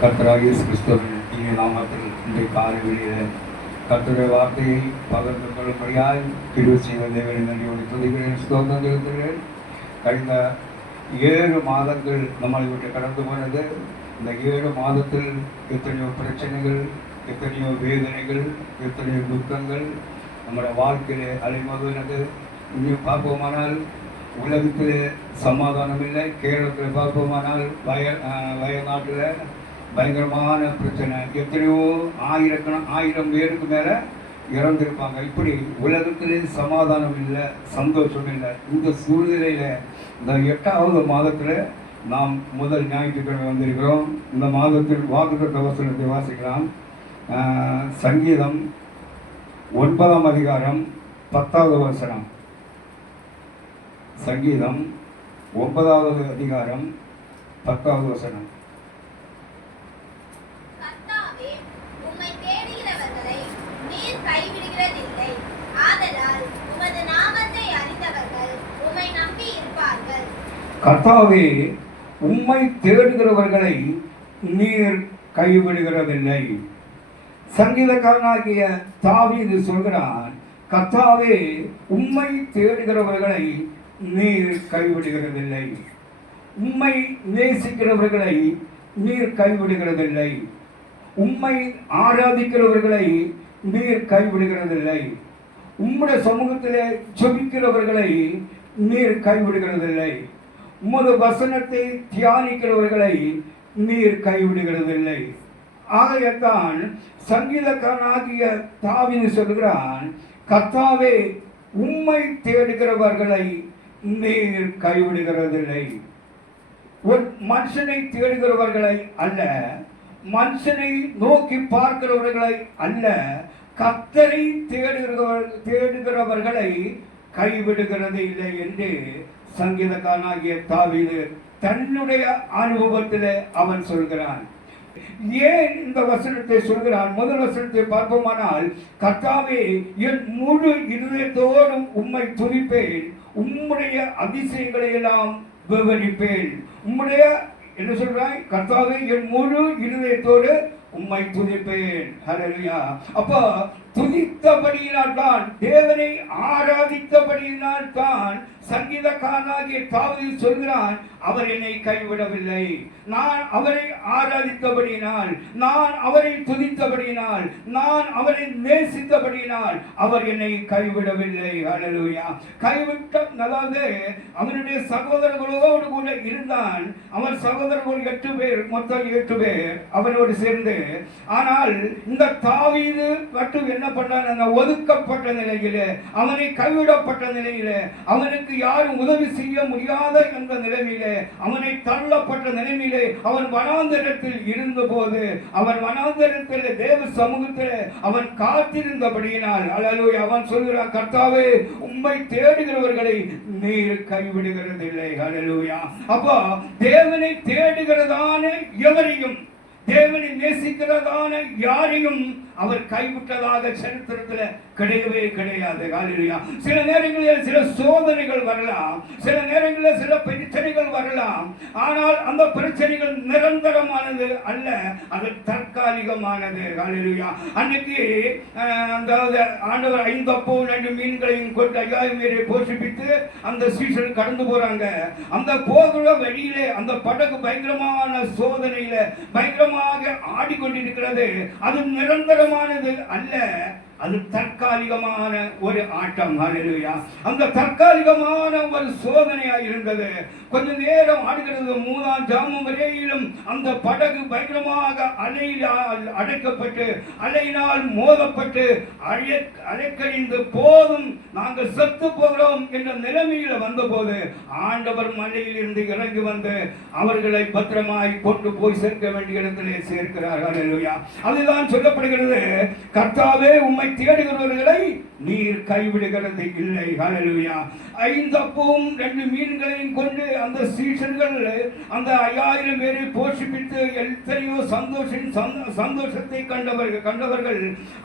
கர்த்தராக இயேசு கிறிஸ்துவின் இனிய நாமத்தில் இன்றைய காலை வெளியில் கர்த்தருடைய வார்த்தையை பகிர்ந்து கொள்ளும்படியாய் கிரு செய்த தேவனை நன்றியோடு துதிக்கிறேன் ஸ்தோத்திரம் செலுத்துகிறேன். கடந்த ஏழு மாதங்கள் நம்மளை விட்டு கடந்து போனது. இந்த ஏழு மாதத்தில் எத்தனையோ பிரச்சனைகள் எத்தனையோ வேதனைகள் எத்தனையோ துக்கங்கள் நம்முடைய வாழ்க்கையிலே அலைமோதுனது இன்னும் பார்ப்போமானால் உலகத்தில் சமாதானம் இல்லை கேரளத்தில் பார்ப்போமானால் வய வயநாட்டில் பயங்கரமான பிரச்சனை. எத்தனையோ ஆயிரக்கணம் ஆயிரம் பேருக்கு மேலே இறந்திருப்பாங்க. இப்படி உலகத்திலே சமாதானம் இல்லை சந்தோஷம் இல்லை. இந்த சூழ்நிலையில் இந்த எட்டாவது மாதத்தில் நாம் முதல் ஞாயிற்றுக்கிழமை வந்திருக்கிறோம். இந்த மாதத்தில் வாக்குத்த வசனத்தை வாசிக்கலாம். சங்கீதம் ஒன்பதாம் அதிகாரம் பத்தாவது வசனம். சங்கீதம் ஒன்பதாவது அதிகாரம் பத்தாவது வசனம் கர்த்தாவே, உம்மை தேடுகிறவர்களை நீர் கைவிடுகிறதில்லை. ஆதலால் உமது நாமத்தை அறிந்தவர்கள் உம்மை நம்பி இருப்பார்கள். கர்த்தாவே உம்மை தேடுகிறவர்களை நீர் கைவிடுகிறதில்லை. சங்கீதக்காரனாகிய தாவீது சொல்கிறான் கர்த்தாவே உம்மை தேடுகிறவர்களை நீர் கைவிடுகிறதில்லை. உம்மை நேசிக்கிறவர்களை நீர் கைவிடுகிறதில்லை. உம்மை ஆராதிக்கிறவர்களை நீர் கைவிடுகிறதில்லை. உம்முடைய சமூகத்திலே ஜெபிக்கிறவர்களை நீர் கைவிடுகிறதில்லை. உமது வசனத்தை தியானிக்கிறவர்களை நீர் கைவிடுகிறதில்லை. ஆகையத்தான் சங்கீதக்காரனாகிய தாவின் சொல்கிறான் கத்தாவே உம்மை தேடுகிறவர்களை நீர் கைவிடுகிறதில்லை. ஒரு மனுஷனை தேடுகிறவர்களை அல்ல மனுஷனை நோக்கி பார்க்கிறவர்களை அல்ல கத்தரை தேடுகிறவர் தேடுகிறவர்களை கைவிடுகிறது இல்லை என்று சங்கீதக்காரனாகிய தாவீது தன்னுடைய அனுபவத்தில் அவன் சொல்கிறான். ஏன் இந்த வசனத்தை சொல்கிறான்? முதல் வசனத்தை பார்ப்போமானால் கர்த்தாவே என் முழு இருதயத்தோடும் உம்மை துதிப்பேன். உம்முடைய அதிசயங்களை எல்லாம் விவரிப்பேன். உம்முடைய என்ன சொல்றாய்? கர்த்தாவே என் முழு இருதயத்தோடு உம்மை துதிப்பேன். ஹalleluya அப்போ துதித்தபடியினால் தான் தேவனை ஆராதித்தபடியினால் தான் சங்கீதக்காரனாகிய தாவீது சொல்கிறான் அவர் என்னை கைவிடவில்லை. நான் அவரை ஆராதித்தபடியினால் நான் அவரை துதித்தபடியினால் நான் அவரை நேசித்தபடியினால் அவர் என்னை கைவிடவில்லை. அழலுயா கைவிட்ட அதாவது அவனுடைய சகோதரர்களோடு கூட இருந்தான். அவன் சகோதரர்கள் எட்டு பேர் மொத்தம் எட்டு பேர் அவனோடு சேர்ந்து. ஆனால் இந்த தாவீது மட்டும் என்ன பண்ணான் ஒதுக்கப்பட்ட நிலையிலே அவனை கைவிடப்பட்ட நிலையிலே அவனுக்கு யாரும் உதவி செய்ய முடியாத என்ற நிலைமையிலே அவனை தள்ளப்பட்ட நிலைமையிலே அவன் வனாந்தரத்தில் இருந்தபோது அவன் வனாந்தரத்தில் தேவ சமூகத்தில் அவன் காத்திருந்தபடியினால் அல்லது அவன் சொல்கிறான் கர்த்தாவே உண்மை தேடுகிறவர்களை நீர் கைவிடுகிறதில்லை ஹalleluya அப்போ தேவனை தேடுகிறதான எவரையும் தேவனை நேசிக்கிறதான யாரையும் அவர் கைவிட்டதாக சரித்திரத்தில் கிடையவே கிடையாது. காலிலையா சில நேரங்களில் சில சோதனைகள் வரலாம். சில நேரங்களில் சில பிரச்சனைகள் வரலாம். ஆனால் அந்த பிரச்சனைகள் நிரந்தரமானது அல்ல அது தற்காலிகமானது. காலிலையா அன்னைக்கு அதாவது ஆண்டவர் ஐந்து அப்போ ரெண்டு மீன்களையும் கொண்டு ஐயாயிரம் பேரை போஷிப்பித்து அந்த சீசன் கடந்து போறாங்க. அந்த போகிற வழியிலே அந்த படகு பயங்கரமான சோதனையில பயங்கரமாக ஆடிக்கொண்டிருக்கிறது. அது நிரந்தரம் நிரந்தரமானது அல்ல. அது தற்காலிகமான ஒரு ஆட்டம். ஹalleluya அந்த தற்காலிகமான ஒரு சோதனையா இருந்தது. கொஞ்ச நேரம் ஆடுகிறது. மூணாம் ஜாமம் வரையிலும் அந்த படகு பயங்கரமாக அலையினால் அடைக்கப்பட்டு அலையினால் மோதப்பட்டு அழை அலைக்கழிந்து போதும் நாங்கள் செத்து போகிறோம் என்ற நிலைமையில வந்தபோது ஆண்டவர் மலையில் இருந்து இறங்கி வந்து அவர்களை பத்திரமாய் கொண்டு போய் சேர்க்க வேண்டிய இடத்திலே சேர்க்கிறார். ஹalleluya அதுதான் சொல்லப்படுகிறது. கர்த்தாவே உம்மை தேடுகிறவர்களை நீர் கைவிடுகிறது. இல்லை ஹalleluya ஐந்து அப்பவும் ரெண்டு மீன்களையும் கொண்டு அந்த சீஷர்கள் அந்த ஐயாயிரம் பேரை போஷிப்பித்து எத்தனையோ சந்தோஷம் சந்தோஷத்தை கண்டவர்கள் கண்டவர்கள்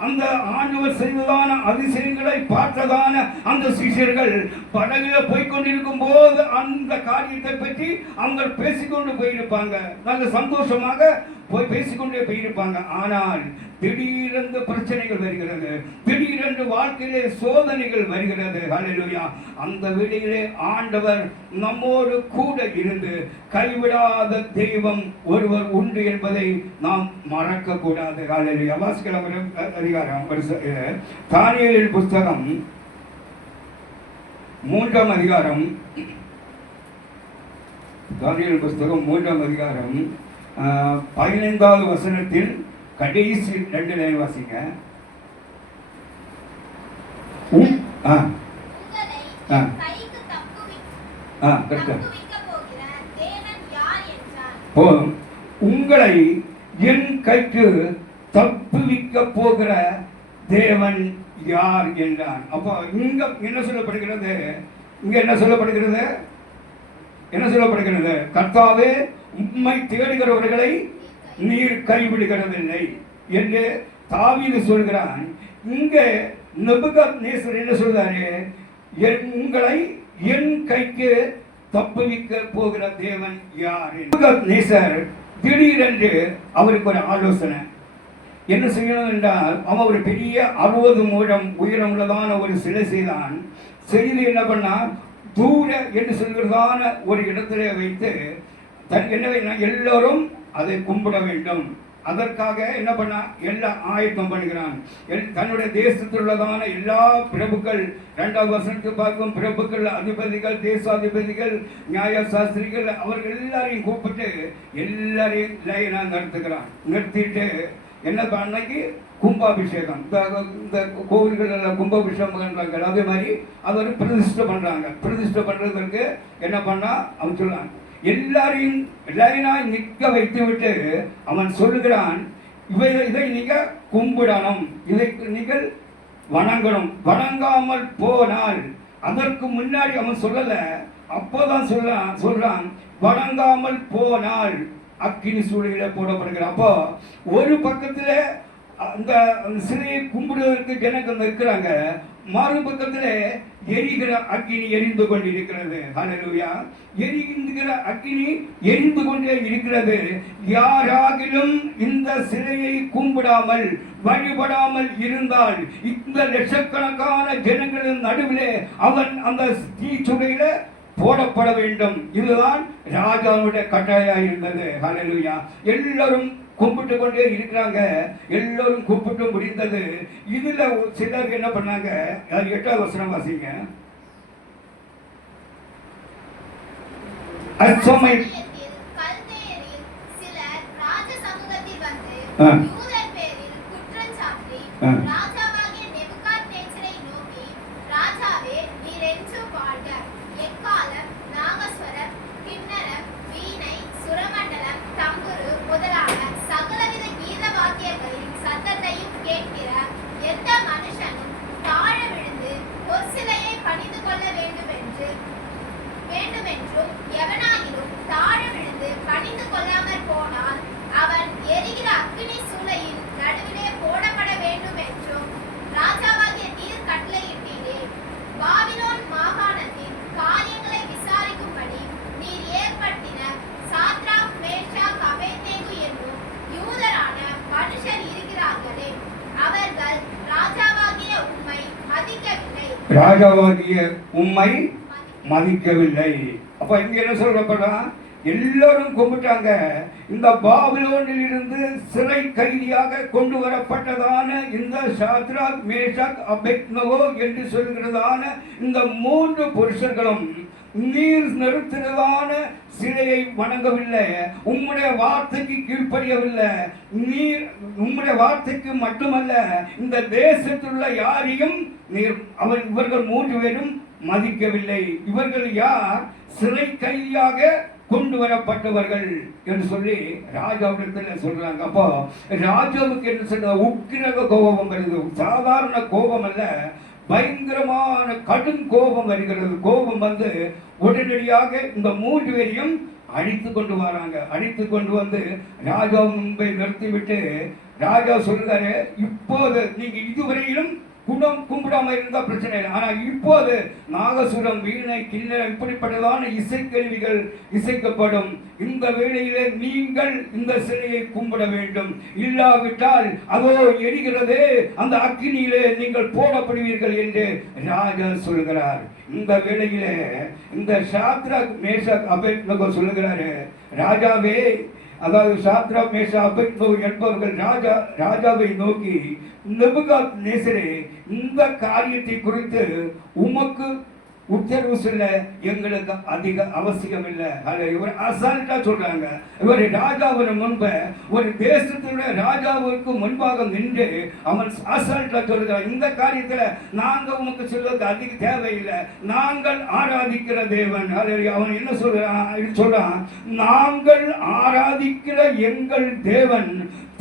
அந்த ஆண்டவர் செய்ததான அதிசயங்களை பார்த்ததான அந்த சீஷர்கள் படகுல போய் கொண்டிருக்கும் போது அந்த காரியத்தை பற்றி அவங்க பேசிக்கொண்டு போயிருப்பாங்க. நல்ல சந்தோஷமாக போய் பேசிக்கொண்டே போயிருப்பாங்க. ஆனால் திடீரென்று பிரச்சனைகள் வருகிறது. திடீரென்று வாழ்க்கையிலே சோதனைகள் வருகிறது. ஹalleluya. அந்த வேளையிலே ஆண்டவர் நம்மோடு கூட இருந்து கைவிடாத தெய்வம் ஒருவர் உண்டு என்பதை நாம் மறக்க கூடாது ஹalleluya. வாசிக்கலாம் அதிகாரம். தானியலின் புஸ்தகம் மூன்றாம் அதிகாரம். தானியல் புஸ்தகம் மூன்றாம் அதிகாரம். பதினைந்தாவது வசனத்தில் கடைசி ரெண்டு லைன் வாசிங்க. உங்களை என் கைக்கு தப்புவிக்க போகிற தேவன் யார் என்றான் அப்போ இங்க என்ன சொல்லப்படுகிறது? இங்க என்ன சொல்லப்படுகிறது? என்ன சொல்லப்படுகிறது? கர்த்தாவே உண்மை தேடுகிறவர்களை நீர் கைவிடுகிறதில்லை என்று தாவீது சொல்கிறான். இங்க நெபுகத் நேசர் என்ன சொல்றாரு? என் உங்களை என் கைக்கு தப்புவிக்க போகிற தேவன் யார்? நெபுகத் நேசர் திடீரென்று அவருக்கு ஒரு ஆலோசனை. என்ன செய்யணும் என்றால் அவன் ஒரு பெரிய அறுபது மூலம் உயரமுள்ளதான ஒரு சிலை செய்தான். செய்து என்ன பண்ணான்? தூர என்று சொல்கிறதான ஒரு இடத்திலே வைத்து தன் என்ன வேணும் எல்லோரும் அதை கும்பிட வேண்டும். அதற்காக என்ன பண்ணா எல்லாம் ஆயத்தம் பண்ணுகிறான். தன்னுடைய தேசத்தில் உள்ளதான எல்லா பிரபுக்கள் இரண்டாவது வருஷத்துக்கு பார்க்கும் பிரபுக்கள் அதிபதிகள் தேசாதிபதிகள் நியாய சாஸ்திரிகள் அவர்கள் எல்லாரையும் கூப்பிட்டு எல்லாரையும் லைனாக நிறுத்துகிறான் நிறுத்திட்டு என்ன அன்னைக்கு கும்பாபிஷேகம். இந்த கோவில்களில் கோவில்கள் கும்பாபிஷேகம் பண்ணுறாங்க அதே மாதிரி அவர் பிரதிஷ்டை பண்ணுறாங்க பிரதிஷ்டை பண்ணுறதுக்கு என்ன பண்ணால் அவன் சொல்லுவாங்க எல்லாரையும் லைனாய் நிற்க வைத்து விட்டு அவன் சொல்லுகிறான் இவை இதை நீங்கள் கும்பிடணும். இதை நீங்கள் வணங்கணும். வணங்காமல் போனால். அதற்கு முன்னாடி அவன் சொல்லல. அப்போதான் சொல்றான் சொல்றான் வணங்காமல் போனால். அக்கினி சூழலில் போடப்படுகிற அப்போ ஒரு பக்கத்தில் அந்த அந்த சிலையை கும்பிடுவதற்கு ஜனங்கள் இருக்கிறாங்க. மறுபக்கத்தில் எரிகிற அக்கினி எரிந்து கொண்டிருக்கிறது. ஹலலுயா எரிகின்ற அக்கினி எரிந்து கொண்டே இருக்கிறது. யாராகிலும் இந்த சிலையை கும்பிடாமல் வழிபடாமல் இருந்தால் இந்த லட்சக்கணக்கான ஜனங்களின் நடுவிலே அவன் அந்த தீச்சுடையில போடப்பட வேண்டும். இதுதான் ராஜாவுடைய கட்டாயம் இருந்தது ஹலலுயா எல்லாரும் கும்பிட்டு கொண்டே இருக்கிறாங்க. எல்லோரும் கும்பிட்டு முடிந்தது. இதுல சிலர் என்ன பண்ணாங்க? அது எட்டாவது வசனம் வாசிங்க. கல்தேயரில் சிலர் ராஜ சமூகத்தில் வந்து ஆ. யூதர் பேரில் குற்றம் சாட்டி ஆ. ராஜாவாகிய நேபுகாத்நேச்சரை நோக்கி ராஜாவே நீர் என்றும் வாழ்க எக்காலம் நாகஸ்வரம் கிண்ணரம் வீணை சுரமண்டலம் தம்புரு முதலான சகலவித கீத வாத்தியங்களின் சத்தத்தையும் கேட்கிற எந்த மனுஷனும் தாழ விழுந்து ஒரு சிலையை பணிந்து கொள்ள வேண்டும் என்று வேண்டுமென்றும் எவனாகிலும் தாழ விழுந்து பணிந்து கொள்ளாமற் போனால் அவன் எரிகிற அக்கினி சூளையின் நடுவிலே போடப்பட வேண்டும் என்றும் ராஜாவாகிய நீர் கட்டளையிட்டீரே பாபிலோன் மாகாணத்தின் காரியங்களை விசாரிக்கும்படி நீர் ஏற்படுத்தின சாத்ராக் மேஷாக் அபேத்நேகு என்னும் யூதரான மனுஷர் இருக்கிறார்களே அவர்கள் ராஜாவாகிய உம்மை மதிக்கவில்லை ராஜாவாகிய உண்மை மதிக்கவில்லை. அப்ப இங்க என்ன சொல்றப்படா? எல்லாரும் கும்பிட்டாங்க. இந்த பாபிலோனில் இருந்து சிறை கைதியாக கொண்டு வரப்பட்டதான இந்த சாத்ராக் மேஷாக் அபெக்னகோ என்று சொல்கிறதான இந்த மூன்று புருஷர்களும் நீர் நிறுத்தினதான சிலையை வணங்கவில்லை. உம்முடைய வார்த்தைக்கு கீழ்ப்படியவில்லை. நீர் உம்முடைய வார்த்தைக்கு மட்டுமல்ல இந்த தேசத்துள்ள யாரையும் நீர் அவர் இவர்கள் மூன்று பேரும் மதிக்கவில்லை. இவர்கள் யார்? சிறை கையாக கொண்டு வரப்பட்டவர்கள் என்று சொல்லி ராஜாவிடத்தில் சொல்றாங்க. அப்போ ராஜாவுக்கு என்ன சொல்ற உக்கிரக கோபம் வருது. சாதாரண கோபம் அல்ல. பயங்கரமான கடும் கோபம் வருகிறது. கோபம் வந்து உடனடியாக இந்த மூன்று பேரையும் அடித்து கொண்டு வராங்க. அடித்து கொண்டு வந்து ராஜா முன்பை நிறுத்திவிட்டு ராஜா சொல்றாரு இப்போது நீங்க இதுவரையிலும் குணம் கும்பிடாம இருந்தா பிரச்சனை இல்லை. ஆனா இப்போது நாகசுரம் வீணை கிண்ணம் இப்படிப்பட்டதான இசைக்கருவிகள் இசைக்கப்படும். இந்த வேளையிலே நீங்கள் இந்த சிலையை கும்பிட வேண்டும். இல்லாவிட்டால் அதோ எரிகிறது அந்த அக்கினியிலே நீங்கள் போடப்படுவீர்கள் என்று ராஜா சொல்கிறார். இந்த வேளையிலே இந்த சாத்ரா மேஷாக் அபேத்நகோ சொல்லுகிறாரு ராஜாவே அதாவது சாத்ரா மேஷா அபேத்நகோ என்பவர்கள் ராஜா ராஜாவை நோக்கி நெபுகாத் நேசரே இந்த காரியத்தை குறித்து உமக்கு உத்தரவு சொல்ல எங்களுக்கு அதிக அவசியம் இல்லை. அல்ல இவர் அசால்ட்டா சொல்றாங்க. இவர் ராஜாவின் முன்ப ஒரு தேசத்தினுடைய ராஜாவுக்கு முன்பாக நின்று அவன் அசால்ட்டா சொல்றான் இந்த காரியத்துல நாங்க உனக்கு சொல்வது அதிக தேவையில்லை. நாங்கள் ஆராதிக்கிற தேவன். அல்ல அவன் என்ன சொல்றான்? சொல்றான் நாங்கள் ஆராதிக்கிற எங்கள் தேவன்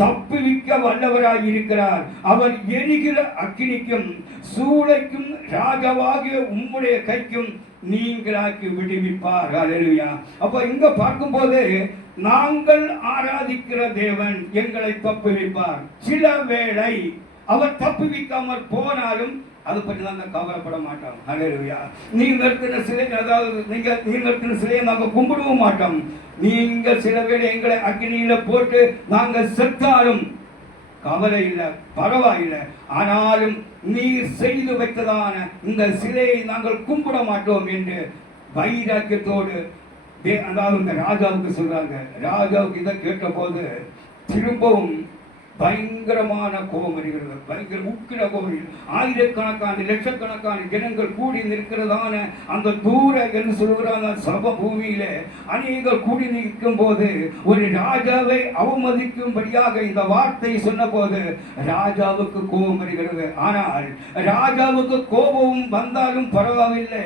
தப்புவிக்க வல்லவராய் இருக்கிறார் அவர் எரிகிற அக்கினிக்கும் சூளைக்கும் ராஜாவாகிய உம்முடைய கைக்கும் நீங்களாக்கி விடுவிப்பார். அல்லேலூயா அப்ப இங்க பார்க்கும்போது நாங்கள் ஆராதிக்கிற தேவன் எங்களை தப்புவிப்பார். சில வேளை அவர் தப்புவிக்காமல் போனாலும் அதை பற்றி நாங்க கவலைப்பட மாட்டோம். அலையா நீ நிறுத்தின சிலை அதாவது நீங்கள் நீ நிறுத்தின சிலையை நாங்கள் கும்பிடவும் மாட்டோம். நீங்கள் சில பேர் எங்களை அக்னியில் போட்டு நாங்கள் செத்தாலும் கவலை இல்லை பரவாயில்லை. ஆனாலும் நீர் செய்து வைத்ததான இந்த சிலையை நாங்கள் கும்பிட மாட்டோம் என்று வைராக்கியத்தோடு அதாவது இந்த ராஜாவுக்கு சொல்றாங்க. ராஜாவுக்கு இதை கேட்டபோது திரும்பவும் பயங்கரமான கோபம் வருகிறது. பயங்கர உக்கிர கோபம் ஆயிரக்கணக்கான லட்சக்கணக்கான ஜனங்கள் கூடி நிற்கிறதான அந்த தூர என்று சொல்கிறாங்க சப பூமியில அநேகர் கூடி நிற்கும் போது ஒரு ராஜாவை அவமதிக்கும்படியாக இந்த வார்த்தை சொன்ன போது ராஜாவுக்கு கோபம் வருகிறது. ஆனால் ராஜாவுக்கு கோபம் வந்தாலும் பரவாயில்லை.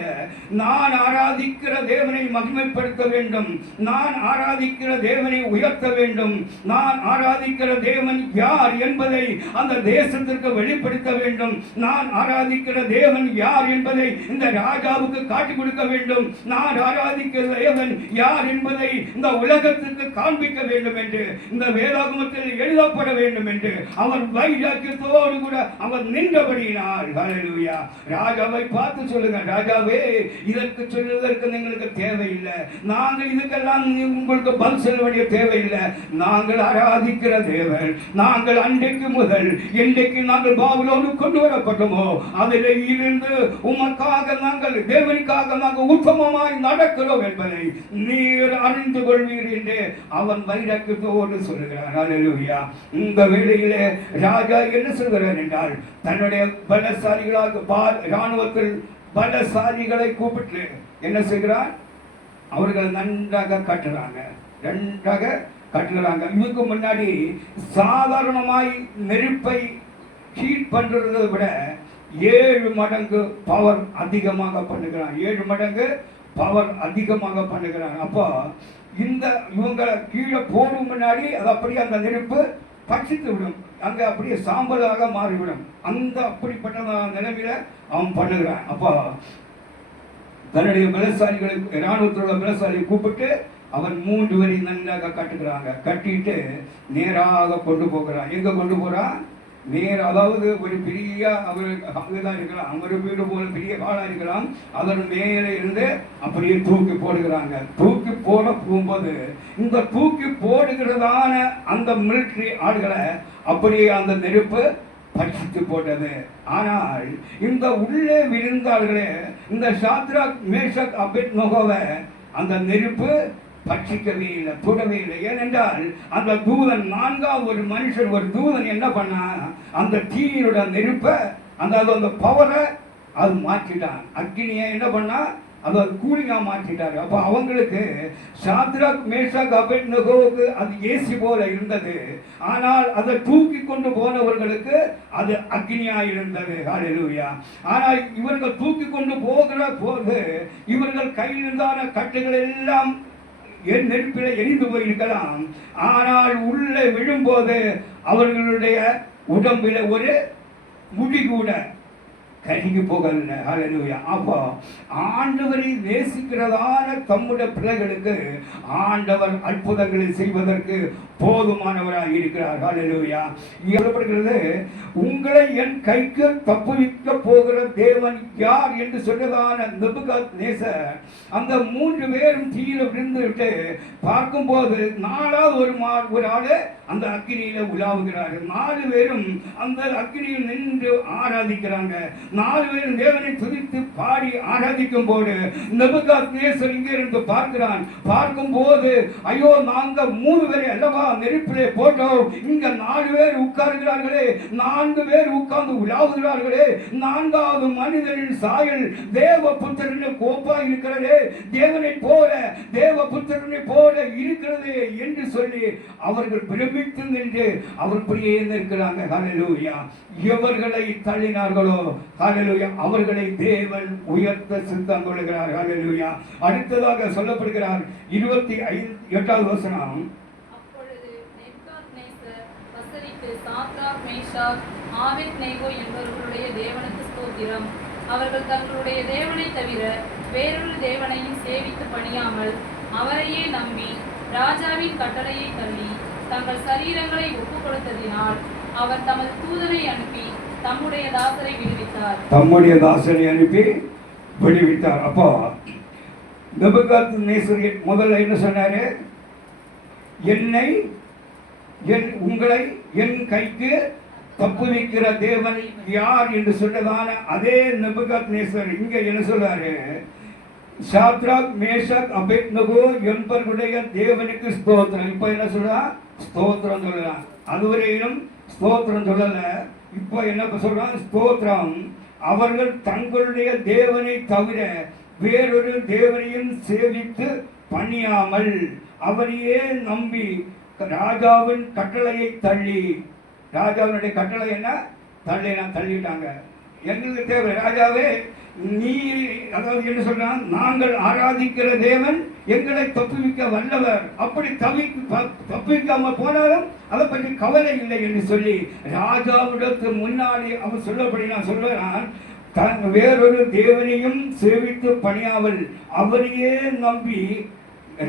நான் ஆராதிக்கிற தேவனை மகிமைப்படுத்த வேண்டும். நான் ஆராதிக்கிற தேவனை உயர்த்த வேண்டும். நான் ஆராதிக்கிற தேவன் யார் என்பதை அந்த தேசத்திற்கு வெளிப்படுத்த வேண்டும். நான் ஆராதிக்கிற தேவன் யார் என்பதை இந்த ராஜாவுக்கு காட்டிக் கொடுக்க வேண்டும். நான் ஆராதிக்கிற தேவன் யார் என்பதை இந்த உலகத்திற்கு காண்பிக்க வேண்டும் என்று இந்த வேதாகமத்தில் எழுதப்பட வேண்டும் என்று அவர் வைராக்கியத்தோடு கூட அவர் நின்றபடியினார் ஹalleluya ராஜாவை பார்த்து சொல்லுங்க ராஜாவே இதற்கு சொல்லுவதற்கு எங்களுக்கு தேவையில்லை. நாங்கள் இதுக்கெல்லாம் நீ- உங்களுக்கு பதில் சொல்ல வேண்டிய தேவையில்லை. நாங்கள் ஆராதிக்கிற தேவன் நாங்கள் அன்றைக்கு முதல் என்றைக்கு நாங்கள் பாபிலோனு கொண்டு வரப்பட்டோமோ அதில் இருந்து உமக்காக நாங்கள் தேவனுக்காக நாங்கள் உத்தமமாய் நடக்கிறோம் என்பதை நீர் அறிந்து கொள்வீர் என்று அவன் வைரக்கத்தோடு சொல்லுகிறார் ஹalleluya இந்த வேளையிலே ராஜா என்ன சொல்கிறார் என்றால் தன்னுடைய பலசாலிகளாக பா- ராணுவத்தில் பலசாலிகளை கூப்பிட்டு என்ன செய்கிறார்? அவர்கள் நன்றாக கட்டுறாங்க. நன்றாக கட்டுறாங்க இதுக்கு முன்னாடி சாதாரணமாய் நெருப்பை ஹீட் பண்ணுறதை விட ஏழு மடங்கு பவர் அதிகமாக பண்ணுகிறான். ஏழு மடங்கு பவர் அதிகமாக பண்ணுகிறாங்க அப்போ இந்த இவங்களை கீழே போடும் முன்னாடி அது அப்படியே அந்த நெருப்பு பட்சித்து விடும். அங்கே அப்படியே சாம்பலாக மாறிவிடும். அந்த அப்படிப்பட்ட நிலைமையில அவன் பண்ணுகிறான். அப்போ தன்னுடைய பலசாலிகளை இராணுவத்தோட பலசாலியை கூப்பிட்டு அவன் மூன்று வரி நன்றாக கட்டுக்கிறாங்க கட்டிட்டு நேராக கொண்டு போகிறான். எங்க கொண்டு போறான்? நேர் அதாவது ஒரு பெரிய அவர் அங்கதான் இருக்கலாம் அவர் வீடு போல பெரிய காலா இருக்கலாம் அதன் மேலே இருந்து அப்படியே தூக்கி போடுகிறாங்க. தூக்கி போட போகும்போது இந்த தூக்கி போடுகிறதான அந்த மிலிட்ரி ஆடுகளை அப்படியே அந்த நெருப்பு பட்சித்து போட்டது. ஆனால் இந்த உள்ளே விழுந்தார்களே இந்த சாத்ரா மேஷக் அபெத் முகவை அந்த நெருப்பு பட்சிக்கவே இல்லை தொடவே இல்லை ஏனென்றால் அந்த தூதன் நான்காம் ஒரு மனுஷன் ஒரு தூதன் என்ன பண்ணா அந்த தீயினோட நெருப்பை அந்த அது அந்த பவரை அது மாற்றிட்டான். அக்னியை என்ன பண்ணா அதை கூலிங்கா மாற்றிட்டாரு. அப்போ அவங்களுக்கு சாத்ராக் மேஷாக் அபெட்நகோவுக்கு அது ஏசி போல இருந்தது. ஆனால் அதை தூக்கி கொண்டு போனவர்களுக்கு அது அக்னியா இருந்தது. ஹalleluya. ஆனால் இவர்கள் தூக்கி கொண்டு போகிற போது இவர்கள் கையில் இருந்தான கட்டுகள் எல்லாம் என் நெருப்பில் எரிந்து போயிருக்கலாம். ஆனால் உள்ளே விழும்போது அவர்களுடைய உடம்பில் ஒரு முடி கூட கருகி போகல ஹalleluya அப்போ ஆண்டவரை நேசிக்கிறதான தம்முடைய பிள்ளைகளுக்கு ஆண்டவர் அற்புதங்களை செய்வதற்கு போதுமானவராக இருக்கிறார். ஹalleluya சொல்லப்படுகிறது உங்களை என் கைக்கு தப்புவிக்க போகிற தேவன் யார் என்று சொன்னதான நெபுகாத் நேசர் அந்த மூன்று பேரும் தீயில விழுந்து விட்டு பார்க்கும்போது நாலாவது ஒரு மா ஒரு ஆளு அந்த அக்னியில உலாவுகிறார்கள். நாலு பேரும் அந்த அக்னியில் நின்று ஆராதிக்கிறாங்க. நாலு பேரும் தேவனை துதித்து பாடி ஆராதிக்கும் போது நெபுகாத்னேசர் இங்கே இருந்து பார்க்கிறான். பார்க்கும்போது ஐயோ நாங்க மூணு பேரை அல்லவா நெருப்பிலே போட்டோம். இங்க நாலு பேர் உட்காருகிறார்களே. நான்கு பேர் உட்கார்ந்து உலாவுகிறார்களே. நான்காவது மனிதனின் சாயல் தேவ புத்திரன் கோப்பா இருக்கிறதே. தேவனை போல தேவ புத்திரனை போல இருக்கிறதே என்று சொல்லி அவர்கள் பிரமித்து நின்று அவர்படியே நிற்கிறாங்க. ஹலலூயா எவர்களை தள்ளினார்களோ ஹலலூயா அவர்களை தேவன் உயர்த்த சித்தம் கொள்கிறார். ஹலலூயா அடுத்ததாக சொல்லப்படுகிறார் இருபத்தி ஐந்து எட்டாவது வசனம். அவர்கள் தங்களுடைய தேவனை தவிர வேறொரு தேவனையும் சேவித்து பணியாமல் அவரையே நம்பி ராஜாவின் கட்டளையை தள்ளி தங்கள் சரீரங்களை ஒப்புக் கொடுத்ததினால் அவர் தமது தூதரை அனுப்பி தம்முடைய தாசரை விடுவித்தார். தம்முடைய தாசனை அனுப்பி விடுவித்தார். அப்போ நெபுகாத் நேசர் முதல்ல என்ன சொன்னாரு? என்னை என் உங்களை என் கைக்கு தப்புவிக்கிற தேவன் யார் என்று சொன்னதான அதே நெபுகாத் நேசர் இங்க என்ன சொல்றாரு? சாத்ராக் மேஷக் அபேத்னகோ என்பவருடைய தேவனுக்கு ஸ்தோத்திரம். இப்போ என்ன சொல்றா? ஸ்தோத்திரம் சொல்லலாம் அதுவரையிலும் ஸ்தோத்திரம் சொல்லலை. இப்போ என்ன சொல்றான்? ஸ்தோத்திரம். அவர்கள் தங்களுடைய தேவனை தவிர வேறொரு தேவனையும் சேவித்து பணியாமல் அவரையே நம்பி ராஜாவின் கட்டளையை தள்ளி. ராஜாவினுடைய கட்டளை என்ன? தள்ளினா தள்ளிட்டாங்க. எங்களுக்கு தேவை. ராஜாவே நீ அதாவது என்ன சொல்றான்? நாங்கள் ஆராதிக்கிற தேவன் எங்களை தப்புவிக்க வல்லவர். அப்படி தவி த- தப்புவிக்காம போனாலும் அதை பற்றி கவலை இல்லை என்று சொல்லி ராஜாவிடத்து முன்னாடி அவன் சொல்லப்படி நான் சொல்வேன் தன் வேறொரு தேவனையும் சேவித்து பணியாமல் அவரையே நம்பி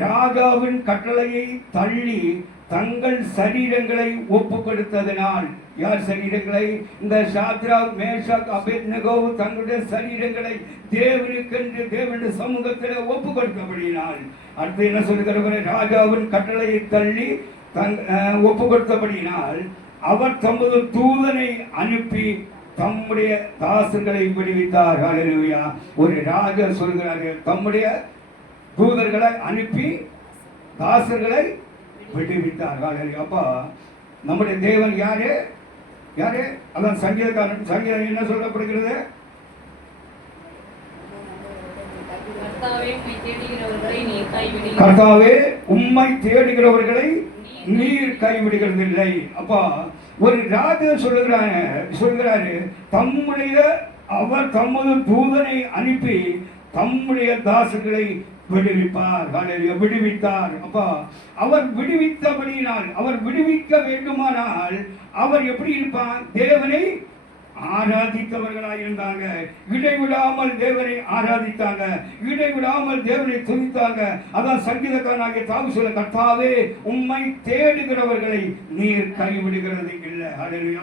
ராஜாவின் கட்டளையை தள்ளி தங்கள் சரீரங்களை ஒப்பு கொடுத்ததினால் யார் சரீரங்களை? இந்த சாத்ரா மேஷாக் அபேத்னகோ தங்களுடைய சரீரங்களை தேவனுக்கென்று தேவனுடைய சமூகத்தில் ஒப்பு கொடுத்தபடியினால் அடுத்து என்ன சொல்லுகிறவர் ராஜாவின் கட்டளையை தள்ளி தங் ஒப்பு கொடுத்தபடியினால் அவர் தமது தூதனை அனுப்பி தம்முடைய தாசர்களை விடுவித்தார். அலுவயா ஒரு ராஜா சொல்கிறார்கள் தம்முடைய தூதர்களை அனுப்பி தாசர்களை விடுவித்தார். அப்பா நம்முடைய தேவன் யாரு? யாரு? அதான் சங்கீதக்காரன். சங்கீதம் என்ன சொல்லப்படுகிறது? கர்த்தாவே உம்மை தேடுகிறவர்களை நீர் நீர் கைவிடுகிறதில்லை. அப்பா ஒரு ராஜா சொல்லுகிறாங்க சொல்கிறாரு தம்முடைய அவர் தமது தூதனை அனுப்பி தம்முடைய தாசர்களை விடுவிப்பார் விடுவித்தார். அப்பா அவர் விடுவித்தபடியினால் அவர் விடுவிக்க வேண்டுமானால் அவர் எப்படி இருப்பார்? தேவனை ஆராதித்தவர்களாக இருந்தாங்க இடைவிடாமல் தேவனை ஆராதித்தாங்க. இடைவிடாமல் தேவனை துதித்தாங்க. அதான் சங்கீதக்காரனாகிய தாவு சொல்ல கர்த்தாவே உண்மை தேடுகிறவர்களை நீர் கைவிடுகிறது இல்லை.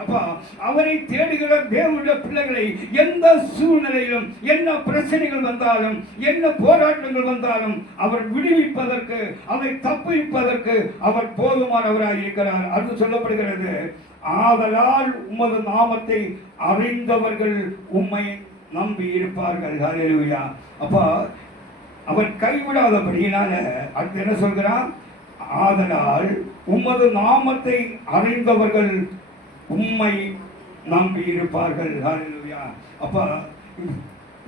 அப்பா அவரை தேடுகிற தேவனுடைய பிள்ளைகளை எந்த சூழ்நிலையிலும் என்ன பிரச்சனைகள் வந்தாலும் என்ன போராட்டங்கள் வந்தாலும் அவர் விடுவிப்பதற்கு அதை தப்புவிப்பதற்கு அவர் போதுமானவராக இருக்கிறார் அது சொல்லப்படுகிறது. ஆதலால் உமது நாமத்தை அறிந்தவர்கள் உம்மை நம்பி இருப்பார்கள். ஹalleluya. அப்பா அவர் கைவிடாதபடியினால அடுத்து என்ன சொல்கிறான்? ஆதலால் உமது நாமத்தை அறிந்தவர்கள் உம்மை நம்பி இருப்பார்கள். ஹalleluya. அப்பா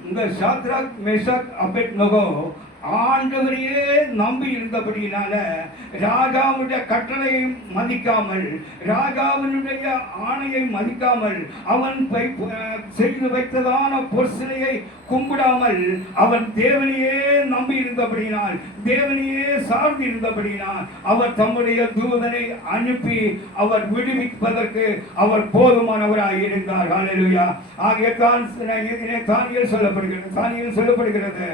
இந்த சாத்ராக் மேஷாக் அபெத்நகோ ஆண்டவரையே நம்பி இருந்தபடியினால ராஜாவுடைய கட்டளையை மதிக்காமல் ராஜாவினுடைய ஆணையை மதிக்காமல் அவன் வை- செய்து வைத்ததான பொற்சிலையை கும்பிடாமல் அவன் தேவனையே நம்பி இருந்தபடியினால் தேவனையே சார்ந்து இருந்தபடியினால் அவர் தம்முடைய தூதனை அனுப்பி அவர் விடுவிப்பதற்கு அவர் போதுமானவராக இருந்தார். ஹalleluya ஆகிய தான் தானியல் சொல்லப்படுகிறது தானியல் சொல்லப்படுகிறது.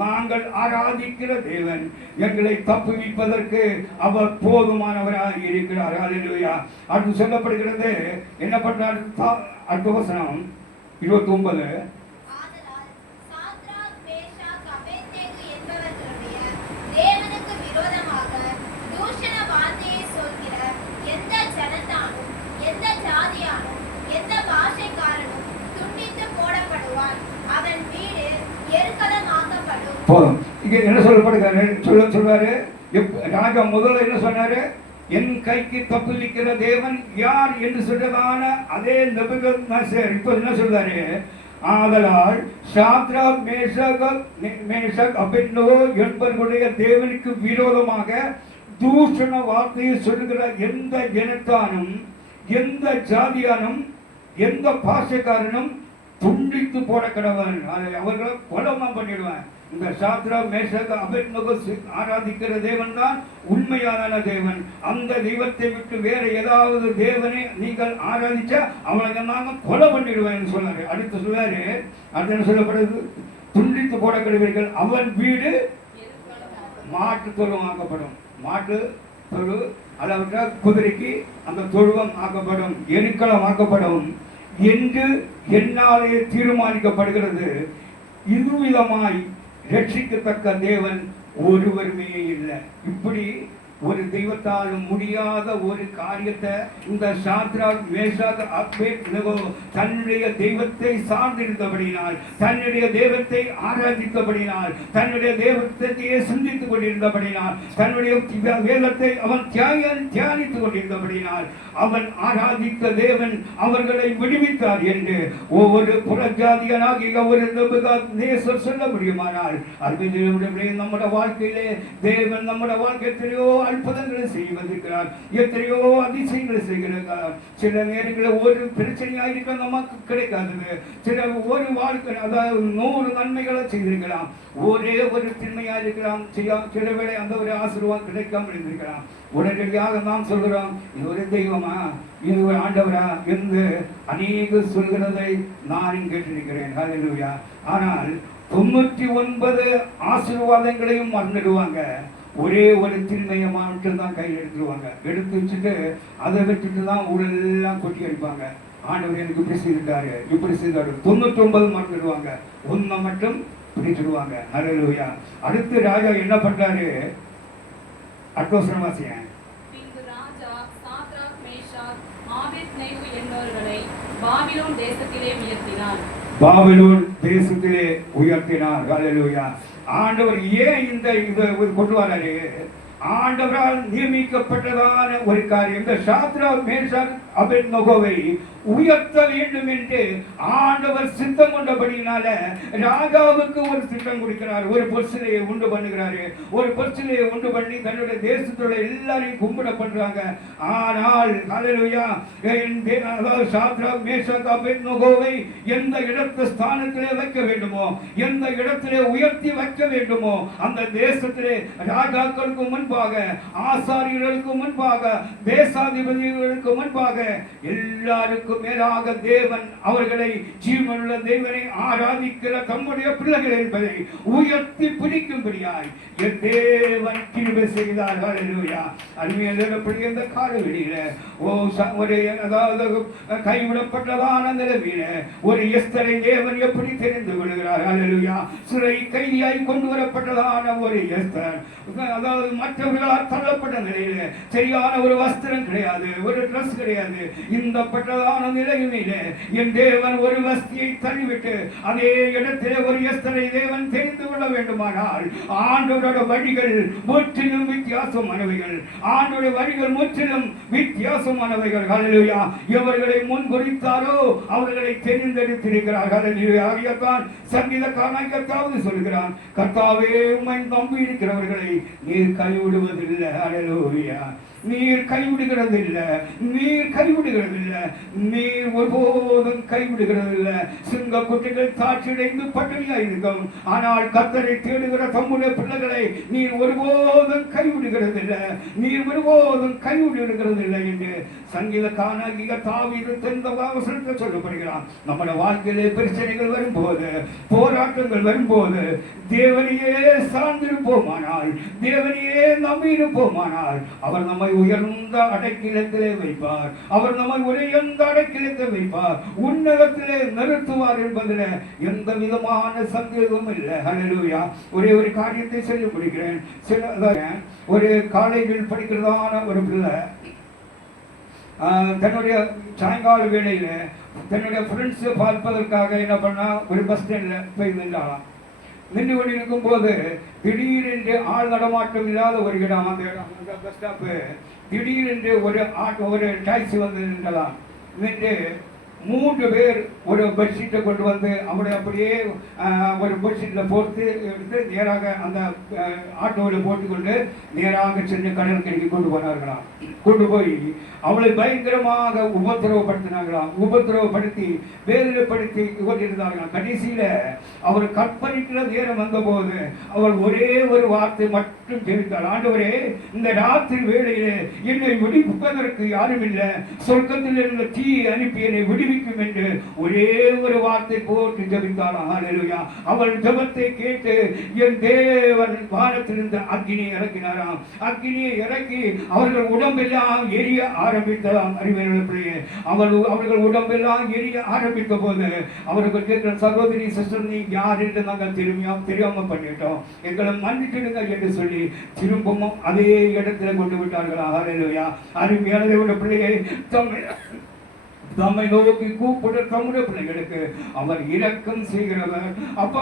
நாங்கள் ஆராதிக்கிற தேவன் எங்களை தப்புவிப்பதற்கு அவர் போதுமானவராக இருக்கிறார். ஹalleluya அடுத்து சொல்லப்படுகிறது என்ன பண்றார்? அடுத்த வசனம் இருபத்தி ஒன்பது ஆதலால் சாத்ராக், மேஷாக், அபேத்நேகு என்பவர்களுடைய தேவனுக்கு விரோதமாக தூஷண வார்த்தையை சொல்கிற எந்த ஜனத்தானும் எந்த ஜாதியானும் எந்த பாஷைக்காரனும் துண்டித்து போடப்படுவான் அவன் வீடு எருக்களமாக்கப்படும் போதும். இங்க என்ன சொல்லப்படுகிறாரு? சொல்ல சொல்றாரு ராஜா முதல்ல என்ன சொன்னாரு? என் கைக்கு தப்புவிக்கிற தேவன் யார் என்று சொல்றதான அதே நபுகத்நேசர் இப்போ என்ன சொல்றாரு ஆதலால் சாத்ரா மேஷக மேஷக் அபென்னோ என்பவர்களுடைய தேவனுக்கு விரோதமாக தூஷண வார்த்தையை சொல்லுகிற எந்த இனத்தானும் எந்த ஜாதியானும் எந்த பாஷைக்காரனும் துண்டித்து போட கடவன் அதை அவர்களை கொலமா பண்ணிடுவேன் இந்த சாத்ரா மேஷக அபெத்நகோ ஆராதிக்கிற தேவன் தான் உண்மையான தேவன். அந்த தெய்வத்தை விட்டு வேற ஏதாவது தேவனை நீங்கள் ஆராதிச்சா அவனை நாங்கள் கொலை பண்ணிடுவேன் சொன்னாரு. அடுத்து சொல்லாரு அடுத்து என்ன சொல்லப்படுது? துண்டித்து போட அவன் வீடு மாட்டு தொழுவம் ஆக்கப்படும். மாட்டு தொழு அளவுக்கு குதிரைக்கு அந்த தொழுவம் ஆக்கப்படும். எருக்களம் ஆக்கப்படும் என்று என்னாலே தீர்மானிக்கப்படுகிறது. இதுவிதமாய் ரட்சிக்கத்தக்க தேவன் ஒருவருமே இல்லை. இப்படி ஒரு தெய்வத்தாலும் முடியாத ஒரு காரியத்தை இந்த சாத்ரா வேஷாக அப்வேத் தன்னுடைய தெய்வத்தை சார்ந்திருந்தபடினால் தன்னுடைய தெய்வத்தை ஆராதித்தபடினால் தன்னுடைய தெய்வத்தையே சிந்தித்துக் கொண்டிருந்தபடினால் தன்னுடைய வேதத்தை அவன் தியாக தியானித்துக் கொண்டிருந்தபடினால் அவன் ஆராதித்த தேவன் அவர்களை விடுவித்தார் என்று ஒவ்வொரு புறஜாதியனாகிய ஒரு நேசர் சொல்ல முடியுமானால் அருமையுடைய நம்முடைய வாழ்க்கையிலே தேவன் நம்முடைய வாழ்க்கையிலேயோ அற்புதங்களை செய்வதற்கிறார் எத்தனையோ அதிசயங்களை செய்கிறார் சில நேரங்களில் ஒரு பிரச்சனையாக இருக்க நமக்கு கிடைக்காது சில ஒரு வாழ்க்கை அதாவது நூறு நன்மைகளை செய்திருக்கலாம். ஒரே ஒரு திண்மையா இருக்கலாம். சில வேளை அந்த ஒரு ஆசீர்வாதம் கிடைக்காமல் இருந்திருக்கலாம். உடனடியாக நாம் சொல்கிறோம் இது ஒரு தெய்வமா? இது ஒரு ஆண்டவரா? என்று அநேக சொல்கிறதை நானும் கேட்டிருக்கிறேன். ஆனால் தொண்ணூற்றி ஒன்பது ஆசீர்வாதங்களையும் மறந்துடுவாங்க. ஒரே ஒரு திண்மையை மட்டும் தான் கையில் எடுத்துருவாங்க. எடுத்து வச்சுட்டு அதை வச்சுட்டு தான் ஊரெல்லாம் கொட்டி அடிப்பாங்க. ஆண்டவர் எனக்கு இப்படி செய்திருக்காரு இப்படி செய்தாரு. தொண்ணூற்றி ஒன்பது மறந்துடுவாங்க உண்மை மட்டும் பிடிச்சிடுவாங்க ஹalleluya. அடுத்து ராஜா என்ன பண்றாரு? ஆபேத்நேகு என்பவர்களை பாபிலோன் தேசத்திலே உயர்த்தினார். பாபிலோன் தேசத்திலே உயர்த்தினார். ஆண்டவர் ஏன் இந்த இதை கொண்டு வராரு? ஆண்டவரால் நியமிக்கப்பட்டதான ஒரு காரியம். இந்த சாத்ரா மேஷாக் அபெத்நகோவை உயர்த்த வேண்டும் என்று ஆண்டவர் சித்தம் கொண்டபடியினால ராஜாவுக்கு ஒரு திட்டம் கொடுக்கிறார். ஒரு பொற்சிலையை உண்டு பண்ணுகிறாரு. ஒரு பொற்சிலையை உண்டு பண்ணி தன்னுடைய தேசத்தோட எல்லாரையும் கும்பிட பண்றாங்க. ஆனால் ஹalleluya என் அதாவது சாத்ரா மேஷாக் அபெத்நகோவை எந்த இடத்து ஸ்தானத்திலே வைக்க வேண்டுமோ எந்த இடத்திலே உயர்த்தி வைக்க வேண்டுமோ அந்த தேசத்திலே ராஜாக்களுக்கு முன் முன்பாக ஆசாரியர்களுக்கு முன்பாக தேசாதிபதிகளுக்கு முன்பாக எல்லாருக்கும் மேலாக தேவன் அவர்களை ஜீவனுள்ள தேவனை ஆராதிக்கிற தம்முடைய பிள்ளைகள் என்பதை உயர்த்தி பிடிக்கும்படியாய் என் தேவன் கிருபை செய்தார். ஹalleluya. அருமையான இந்த கால வெளியில ஓ ச- ஒரு அதாவது கைவிடப்பட்டதான நிலைமையில ஒரு எஸ்தரை தேவன் எப்படி தெரிந்து கொள்கிறார்? ஹalleluya. சிறை கைதியாய் கொண்டு வரப்பட்டதான ஒரு எஸ்தர். அதாவது மற்ற பக்தர்களால் தள்ளப்பட்ட நிலையில சரியான ஒரு வஸ்திரம் கிடையாது ஒரு ட்ரெஸ் கிடையாது. இந்த பட்டதான நிலையிலே என் தேவன் ஒரு வஸ்தியை தள்ளிவிட்டு அதே இடத்திலே ஒரு எஸ்தரை தேவன் தெரிந்து கொள்ள வேண்டுமானால் ஆண்டவரோட வழிகள் முற்றிலும் வித்தியாசமானவைகள் ஆண்டோட வழிகள் முற்றிலும் வித்தியாசமானவைகள் ஹalleluya எவர்களை முன்குறித்தாரோ அவர்களை தெரிந்தெடுத்திருக்கிறார் ஹalleluya ஆகியதான் சங்கீதக்காரன் கர்த்தாவது சொல்கிறான் கர்த்தாவே உம்மை நம்பி இருக்கிறவர்களை நீர் கைவிடுவதில்லை ஹalleluya நீர் கைவிடுகிறதில்லை நீர் கைவிடுகிறதில்லை நீர் ஒருபோதும் கைவிடுகிறதில்லை. சிங்க குட்டிகள் தாட்சியடைந்து பட்டினியா இருக்கும் ஆனால் கத்தரை தேடுகிற தம்முடைய பிள்ளைகளை நீர் ஒருபோதும் கைவிடுகிறதில்லை. நீர் ஒருபோதும் கைவிடுகிறதில்லை என்று சங்கீதக்கான தாவீது தெரிந்த வசனத்தை சொல்லப்படுகிறான். நம்முடைய வாழ்க்கையிலே பிரச்சனைகள் வரும்போது போராட்டங்கள் வரும்போது தேவனையே சார்ந்திருப்போமானால் தேவனையே நம்பியிருப்போமானால் அவர் நம்மை உயர்ந்த அடைக்கிலத்திலே வைப்பார். அவர் நம்மை உயர்ந்த அடைக்கிலத்தை வைப்பார்? உன்னகத்திலே நிறுத்துவார் என்பதில் எந்த விதமான சந்தேகமும் இல்லை. ஹalleluya ஒரே ஒரு காரியத்தை சொல்லி முடிக்கிறேன் சில ஒரு காலேஜில் படிக்கிறதான ஒரு பிள்ளை ஆஹ், தன்னுடைய சாயங்கால வேளையில தன்னுடைய ஃப்ரெண்ட்ஸை பார்ப்பதற்காக என்ன பண்ணால் ஒரு பஸ் ஸ்டாண்டில் போய் நின்றாலாம் நின்று கொண்டிருக்கும் போது திடீரென்று ஆள் நடமாட்டம் இல்லாத ஒரு இடம் அந்த இடம். அந்த பஸ் ஸ்டாப்பு திடீரென்று ஒரு ஆட்டோ ஒரு டாக்ஸி வந்து நின்றலாம் நின்று மூன்று பேர் ஒரு பெட்ஷீட்டை கொண்டு வந்து அவரை அப்படியே ஒரு பெட்ஷீட்டில் போட்டு எடுத்து நேராக அந்த ஆட்டோவில் போட்டுக்கொண்டு நேராக சென்று கடற்கரைக்கு கொண்டு போனார்களாம். கொண்டு போய் அவளை பயங்கரமாக உபத்திரவப்படுத்தினார்களாம். உபத்திரவப்படுத்தி வேதனைப்படுத்தி கொண்டிருந்தார்களாம். கடைசியில அவர் கற்பனைக்குள்ள நேரம் வந்தபோது அவள் ஒரே ஒரு வார்த்தை மட்டும் தெரிவித்தாள் ஆண்டவரே இந்த ராத்திரி வேளையிலே என்னை விடுவிப்பதற்கு யாரும் இல்லை சொர்க்கத்தில் இருந்த தீ அனுப்பி என்னை இருக்கும் என்று ஒரே ஒரு வார்த்தை போட்டு ஜபித்தாள். அவள் ஜெபத்தை கேட்டு என் தேவன் வானத்திலிருந்து அக்னியை இறக்கினாராம். அக்னியை இறக்கி அவர்கள் உடம்பெல்லாம் எரிய ஆரம்பித்ததாம். அறிவியலே அவள் அவர்கள் உடம்பெல்லாம் எரிய ஆரம்பித்த போது அவர்கள் கேட்கிற சகோதரி சிஸ்டர் நீ யார் என்று நாங்கள் தெரியாம தெரியாம பண்ணிட்டோம். எங்களை மன்னிச்சிடுங்க என்று சொல்லி திரும்பவும் அதே இடத்துல கொண்டு விட்டார்கள் ஆகலையா அருமையான தேவனுடைய பிள்ளையை தமிழ் தம்மை நோக்கி கூப்பிட தம்முடைய பிள்ளைகளுக்கு அவர் இரக்கம் செய்கிறவர் அப்ப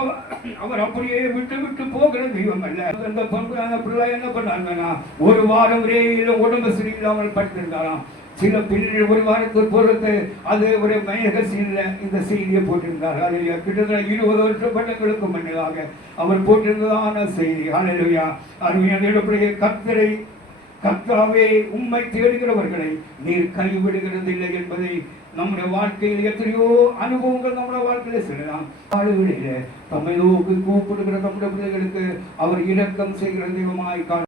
அவர் அப்படியே விட்டு விட்டு போகிற தெய்வம் அல்ல. அந்த பொண்ணு அந்த பிள்ளை என்ன பண்ணாங்கன்னா ஒரு வாரம் வரையில உடம்பு சரியில்லாமல் பட்டிருந்தாராம் சில பிள்ளைகள் ஒரு வாரத்துக்கு பொறுத்து அது ஒரு மயகசியில் இந்த செய்தியை போட்டிருந்தார் அதில் கிட்டத்தட்ட இருபது வருஷம் பட்டங்களுக்கு முன்னதாக அவர் போட்டிருந்ததான செய்தி. அலையா அருமையான பிள்ளையை கத்தரை கர்த்தாவே உண்மை தேடுகிறவர்களை நீர் கைவிடுகிறதில்லை என்பதை நம்முடைய வாழ்க்கையில் எத்தனையோ அனுபவங்கள் நம்முடைய வாழ்க்கையில சொல்லலாம். ஆளுகளில தம்மை நோக்கி கூப்பிடுகிற நம்முடைய பிள்ளைகளுக்கு அவர் இரக்கம் செய்கிற தெய்வமாய் காண